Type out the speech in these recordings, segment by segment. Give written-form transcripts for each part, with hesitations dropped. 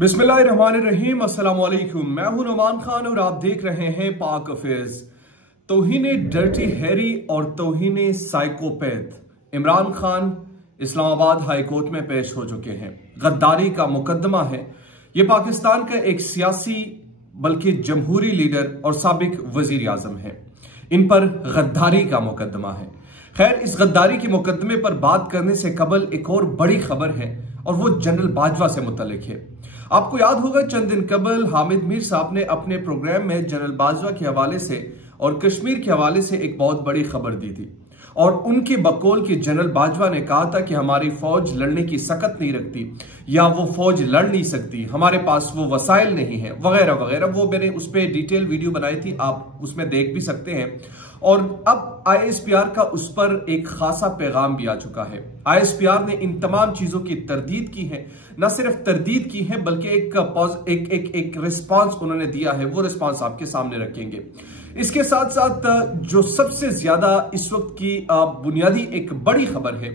बिस्मिल्लाहिर्रहमानिर्रहीम, अस्सलाम वालेकुम। मैं हूं नुमान खान और आप देख रहे हैं पाक अफेयर्स। तौहीने डर्टी हैरी और तौहीने psychopath Imran Khan Islamabad high court में पेश हो चुके हैं। गद्दारी का मुकदमा है। यह पाकिस्तान का एक सियासी बल्कि जमहूरी लीडर और साबिक वजीर आजम है। इन पर गद्दारी का मुकदमा है। खैर, इस गद्दारी के मुकदमे पर बात करने से कबल एक और बड़ी खबर है और वो जनरल बाजवा से मुतल्लिक है। आपको याद होगा, चंद दिन कबल हामिद मीर साहब ने अपने प्रोग्राम में जनरल बाजवा के हवाले से और कश्मीर के हवाले से एक बहुत बड़ी खबर दी थी और उनके बकौल की जनरल बाजवा ने कहा था कि हमारी फौज लड़ने की सकत नहीं रखती या वो फौज लड़ नहीं सकती, हमारे पास वो वसाइल नहीं है, वगैरह वगैरह। वो मैंने उस पर डिटेल वीडियो बनाई थी, आप उसमें देख भी सकते हैं। और अब आईएसपीआर का उस पर एक खासा पैगाम भी आ चुका है। आईएसपीआर ने इन तमाम चीजों की तरदीद की है, न सिर्फ तरदीद की है बल्कि एक रिस्पांस उन्होंने दिया है। वो रिस्पांस आपके सामने रखेंगे। इसके साथ साथ जो सबसे ज्यादा इस वक्त की बुनियादी एक बड़ी खबर है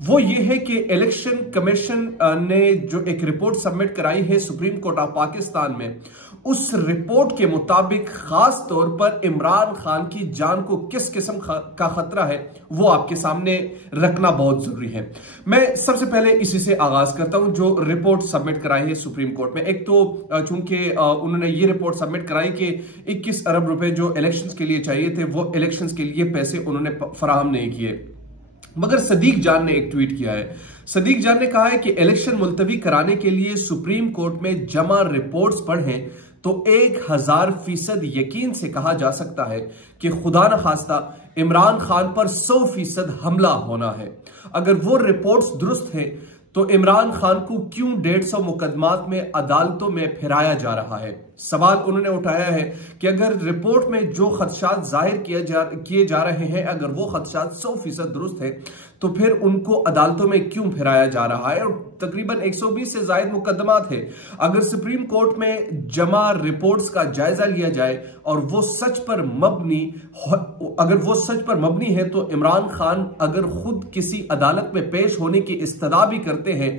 वो ये है कि इलेक्शन कमीशन ने जो एक रिपोर्ट सबमिट कराई है सुप्रीम कोर्ट ऑफ पाकिस्तान में, उस रिपोर्ट के मुताबिक खास तौर पर इमरान खान की जान को किस किस्म का खतरा है वो आपके सामने रखना बहुत जरूरी है। मैं सबसे पहले इसी से आगाज करता हूं, जो रिपोर्ट सबमिट कराई है सुप्रीम कोर्ट में। एक तो चूंकि उन्होंने ये रिपोर्ट सबमिट कराई कि 21 अरब रुपए जो इलेक्शंस के लिए चाहिए थे वो इलेक्शंस के लिए पैसे उन्होंने फराहम नहीं किए। मगर सदीक जान ने एक ट्वीट किया है। सदीक जान ने कहा है कि इलेक्शन मुलतवी कराने के लिए सुप्रीम कोर्ट में जमा रिपोर्ट्स पढ़ें तो 1000% यकीन से कहा जा सकता है कि खुदा न खास्ता इमरान खान पर 100% हमला होना है। अगर वो रिपोर्ट्स दुरुस्त हैं तो इमरान खान को क्यों 150 मुकदमात में अदालतों में फिराया जा रहा है। सवाल उन्होंने उठाया है कि अगर रिपोर्ट में जो खदशात जाहिर किए जा रहे हैं, अगर वो खदशात 100% दुरुस्त है तो फिर उनको अदालतों में क्यों फिराया जा रहा है। और तकरीबन 120 से जायद मुकदमात है। अगर सुप्रीम कोर्ट में जमा रिपोर्ट्स का जायजा लिया जाए और वो सच पर मबनी है तो इमरान खान अगर खुद किसी अदालत में पेश होने की इस्तदा भी करते हैं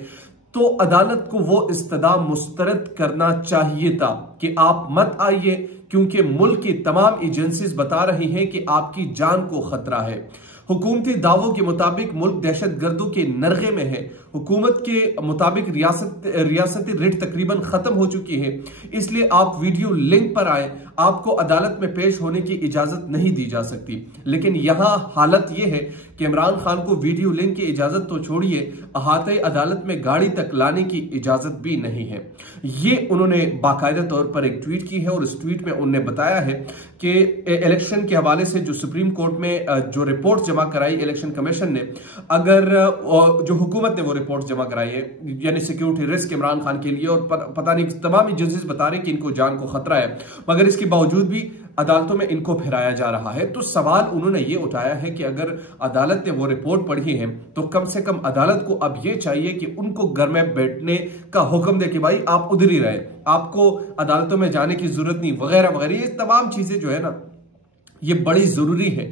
तो अदालत को वो इस्तदा मुस्तरद करना चाहिए था कि आप मत आइए, क्योंकि मुल्क की तमाम एजेंसीज बता रही हैं कि आपकी जान को खतरा है। हुकूमती दावों के मुताबिक मुल्क दहशत गर्दों के नरगे में है। हुकूमत के मुताबिक रियासती रिट तकरीबन खत्म हो चुकी है, इसलिए आप वीडियो लिंक पर आए, आपको अदालत में पेश होने की इजाजत नहीं दी जा सकती। लेकिन यहां हालत यह है कि इमरान खान को वीडियो लिंक की इजाजत तो छोड़िए, अहाते अदालत में गाड़ी तक लाने की इजाजत भी नहीं है। ये उन्होंने बाकायदा तौर पर एक ट्वीट की है और इस ट्वीट में उन्होंने बताया है कि इलेक्शन के हवाले से जो सुप्रीम कोर्ट में जो रिपोर्ट जमा कराई इलेक्शन कमीशन ने, अगर जो हुकूमत ने वो रिपोर्ट जमा कराई है, यानी सिक्योरिटी रिस्क इमरान खान के लिए, और पता नहीं तमाम एजेंसीज बता रहे कि इनको जान को खतरा है, मगर इसके बावजूद भी अदालतों में इनको फिराया जा रहा है। तो सवाल उन्होंने ये उठाया है कि अगर अदालत ने वो रिपोर्ट पढ़ी है तो कम से कम अदालत को अब ये चाहिए कि उनको घर में बैठने का हुक्म दे कि भाई आप उधर ही रहे, आपको अदालतों में जाने की जरूरत नहीं, वगैरह वगैरह। ये तमाम चीजें जो है ना, ये बड़ी जरूरी है,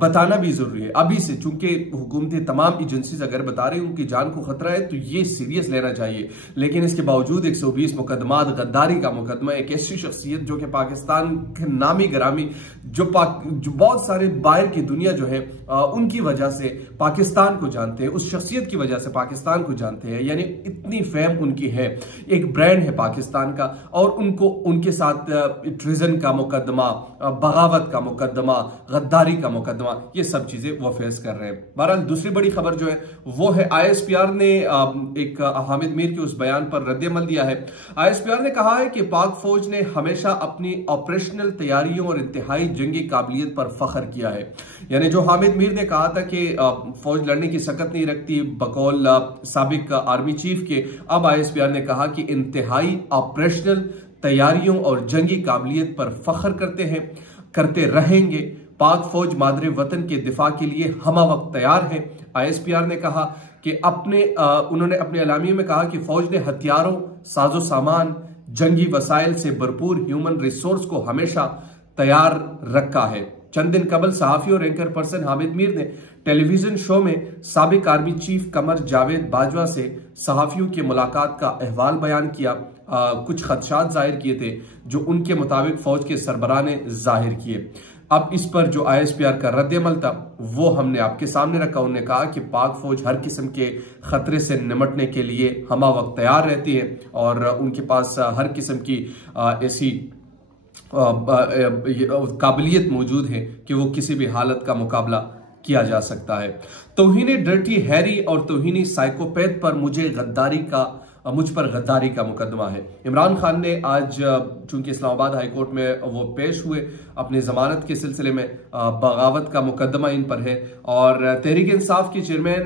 बताना भी जरूरी है अभी से, चूंकि हुकूमती तमाम एजेंसीज अगर बता रही हैं उनकी जान को खतरा है तो ये सीरियस लेना चाहिए। लेकिन इसके बावजूद 120 मुकदमात, गद्दारी का मुकदमा, एक ऐसी शख्सियत जो कि पाकिस्तान के नामी ग्रामी, जो बहुत सारे बाहर की दुनिया जो है उनकी वजह से पाकिस्तान को जानते हैं, उस शख्सियत की वजह से पाकिस्तान को जानते हैं, यानी इतनी फेम उनकी है, एक ब्रांड है पाकिस्तान का, और उनको उनके साथ ट्रिजन का मुकदमा, बगावत का मुकदमा, गद्दारी का मुकदमा, ये सब चीजें वो फेस कर रहे हैं। बहरहाल दूसरी बड़ी खबर जो है वो है आईएसपीआर ने एक हामिद मीर के उस बयान पर रद्द-ए-अमल दिया है। आईएसपीआर ने कहा है कि पाक फौज ने हमेशा अपनी ऑपरेशनल तैयारियों और इंतहाई जंगी काबिलियत पर फख्र किया है। यानी जो हामिद मीर ने कहा था कि फौज लड़ने की सकत नहीं रखती बकौल साबिक आर्मी चीफ के, अब आईएसपीआर ने कहा कि इंतहाई ऑपरेशनल तैयारियों और जंगी काबिलियत पर फख्र करते रहेंगे। पाक फौज मादरे वतन के दिफा के लिए हमा वक्त तैयार है। आईएसपीआर ने कहा कि उन्होंने अपने एलामिये में कहा कि फौज ने हथियारों, साजो सामान, जंगी वसाइल से भरपूर ह्यूमन रिसोर्स को हमेशा तैयार रखा है। चंद दिन कबल सहाफी और एंकर पर्सन हामिद मीर ने टेलीविजन शो में साबिक आर्मी चीफ कमर जावेद बाजवा से सहाफियों की मुलाकात का अहवाल बयान किया। कुछ खदशात जाहिर किए थे जो उनके मुताबिक फौज के सरबराह ने जाहिर किए। अब इस पर जो ISPR का रद्द-ए-अमल था वो हमने आपके सामने रखा। उन्होंने कहा कि पाक फौज हर किस्म के खतरे से निपटने के लिए हमा वक्त तैयार रहती है और उनके पास हर किस्म की ऐसी काबिलियत मौजूद है कि वो किसी भी हालत का मुकाबला किया जा सकता है। तौहीन डर्टी हैरी और तौहीन साइकोपैथ पर मुझ पर गद्दारी का मुकदमा है। इमरान खान ने आज चूंकि इस्लामाबाद हाई कोर्ट में वो पेश हुए, अपने जमानत के सिलसिले में बगावत का मुकदमा इन पर है और तहरीक इंसाफ के chairman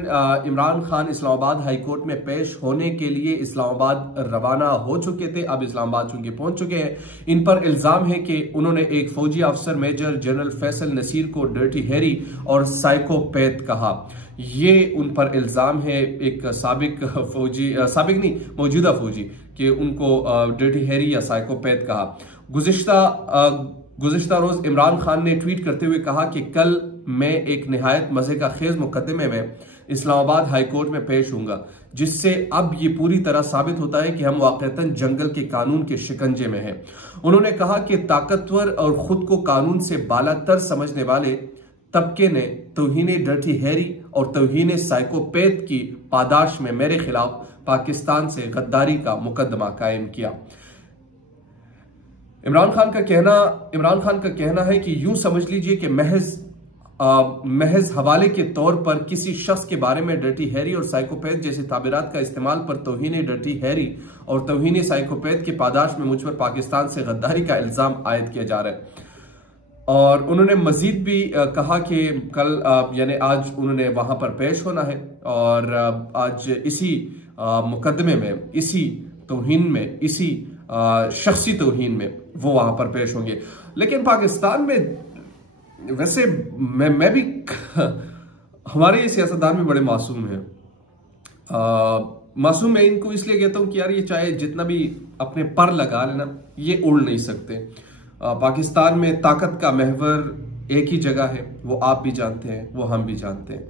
Imran Khan Islamabad high court में पेश होने के लिए इस्लामाबाद रवाना हो चुके थे। अब इस्लामाबाद चूंकि पहुंच चुके हैं, इन पर इल्जाम है कि उन्होंने एक फौजी अफसर मेजर जनरल फैसल नसीर को डर्टी हैरी और साइकोपैथ कहा। ये उन पर इल्जाम है, एक मौजूदा फौजी कि उनको डर्टी हैरी या साइकोपैथ कहा। गुज़िश्ता रोज इमरान खान ने ट्वीट करते हुए कहा कि कल मैं एक निहायत मजे का खेज मुकदमे में इस्लामाबाद हाई कोर्ट में पेश होऊंगा, जिससे अब ये पूरी तरह साबित होता है कि हम वाक़तन जंगल के कानून के शिकंजे में हैं। उन्होंने कहा कि ताकतवर और खुद को कानून से बालातर समझने वाले तबके ने तौहीन डर्टी हैरी और तौहीन साइकोपैथ की पादाश में मेरे खिलाफ पाकिस्तान से गद्दारी का मुकदमा कायम किया। इमरान खान का कहना है कि यूं समझ लीजिए कि महज हवाले के तौर पर किसी शख्स के बारे में डर्टी हैरी और साइकोपैथ जैसे ताबीरात का इस्तेमाल पर तौहीन डर्टी हैरी और तौहीन साइकोपैथ के पादाश में मुझ पर पाकिस्तान से गद्दारी का इल्जाम आयद किया जा रहा है। और उन्होंने मजीद भी कहा कि कल यानी आज उन्होंने वहां पर पेश होना है और आज इसी मुकदमे में, इसी तौहीन में, इसी शख्सी तौहीन में वो वहां पर पेश होंगे। लेकिन पाकिस्तान में वैसे मैं भी हमारे ये सियासतदान भी बड़े मासूम हैं। मासूम मैं इनको इसलिए कहता हूं कि यार ये चाहे जितना भी अपने पर लगा लेना, ये उड़ नहीं सकते। पाकिस्तान में ताकत का महवर एक ही जगह है, वो आप भी जानते हैं, वो हम भी जानते हैं,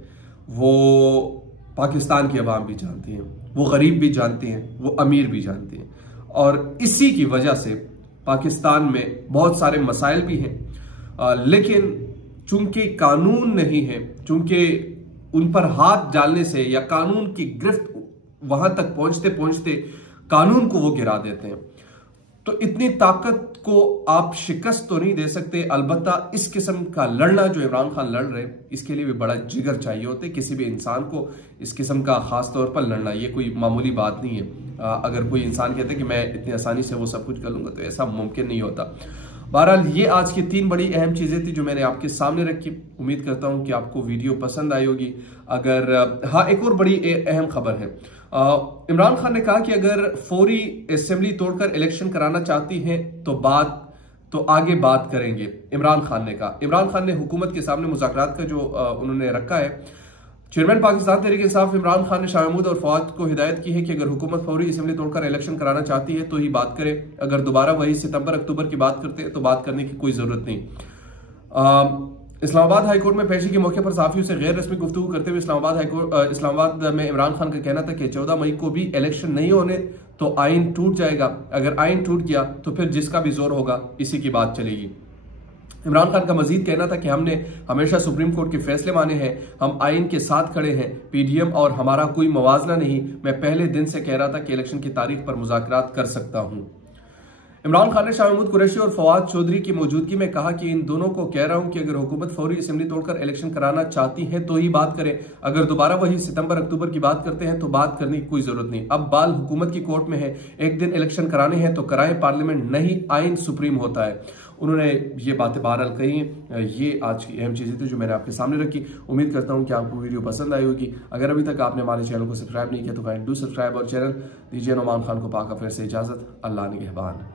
वो पाकिस्तान की अवाम भी जानती हैं, वो गरीब भी जानते हैं, वो अमीर भी जानते हैं। और इसी की वजह से पाकिस्तान में बहुत सारे मसाइल भी हैं, लेकिन चूंकि कानून नहीं है, चूंकि उन पर हाथ डालने से या कानून की गिरफ्त वहां तक पहुंचते पहुंचते कानून को वो गिरा देते हैं। तो इतनी ताकत को आप शिकस्त तो नहीं दे सकते। अलबत्ता इस किस्म का लड़ना जो इमरान खान लड़ रहे हैं, इसके लिए भी बड़ा जिगर चाहिए होते किसी भी इंसान को। इस किस्म का खास तौर पर लड़ना ये कोई मामूली बात नहीं है। अगर कोई इंसान कहते कि मैं इतनी आसानी से वो सब कुछ कर लूंगा, तो ऐसा मुमकिन नहीं होता। बहरहाल ये आज की 3 बड़ी अहम चीजें थी जो मैंने आपके सामने रखी। उम्मीद करता हूं कि आपको वीडियो पसंद आई होगी। एक और बड़ी अहम खबर है। इमरान खान ने कहा कि अगर फौरी असेंबली तोड़कर इलेक्शन कराना चाहती हैं तो आगे बात करेंगे। इमरान खान ने कहा। इमरान खान ने हुकूमत के सामने मुज़ाकरात का जो उन्होंने रखा है, चेयरमैन पाकिस्तान तहरीक इंसाफ इमरान खान ने शाह महमूद और फवाद को हिदायत की है कि अगर हुकूमत फौरी असेंबली तोड़कर इलेक्शन कराना चाहती है तो ही बात करे। अगर दोबारा वही सितंबर अक्टूबर की बात करते हैं तो बात करने की कोई जरूरत नहीं। इस्लामाबाद हाईकोर्ट में पेशी के मौके पर सहाफियों से गैर रस्मी गुफ्तगू करते हुए इस्लामाबाद में इमरान खान का कहना था कि 14 मई को भी इलेक्शन नहीं होने तो आइन टूट जाएगा। अगर आइन टूट गया तो फिर जिसका भी जोर होगा इसी की बात चलेगी। इमरान खान का मजीद कहना था कि हमने हमेशा सुप्रीम कोर्ट के फैसले माने हैं, हम आइन के साथ खड़े हैं, PDM और हमारा कोई मवाजना नहीं। मैं पहले दिन से कह रहा था कि इलेक्शन की तारीख पर मुज़ाकरात कर सकता हूं। इमरान खान ने शाह महमूद कुरैशी और फवाद चौधरी की मौजूदगी में कहा कि इन दोनों को कह रहा हूं कि अगर हुकूमत फौरी असेंबली तोड़कर इलेक्शन कराना चाहती है तो ही बात करें। अगर दोबारा वही सितंबर अक्टूबर की बात करते हैं तो बात करने की कोई जरूरत नहीं। अब बाल हुकूमत की कोर्ट में है, एक दिन इलेक्शन कराने हैं तो कराएं, पार्लियामेंट नहीं आइन सुप्रीम होता है। उन्होंने ये बातें बहरहाल कही हैं। ये आज की अहम चीजें थी जो मैंने आपके सामने रखी। उम्मीद करता हूं कि आपको वीडियो पसंद आई होगी। अगर अभी तक आपने हमारे चैनल को सब्सक्राइब नहीं किया तो डू सब्सक्राइब और चैनल दीजिए नुमान खान को पाक अफेयर से इजाजत। अल्लाह निगहबान।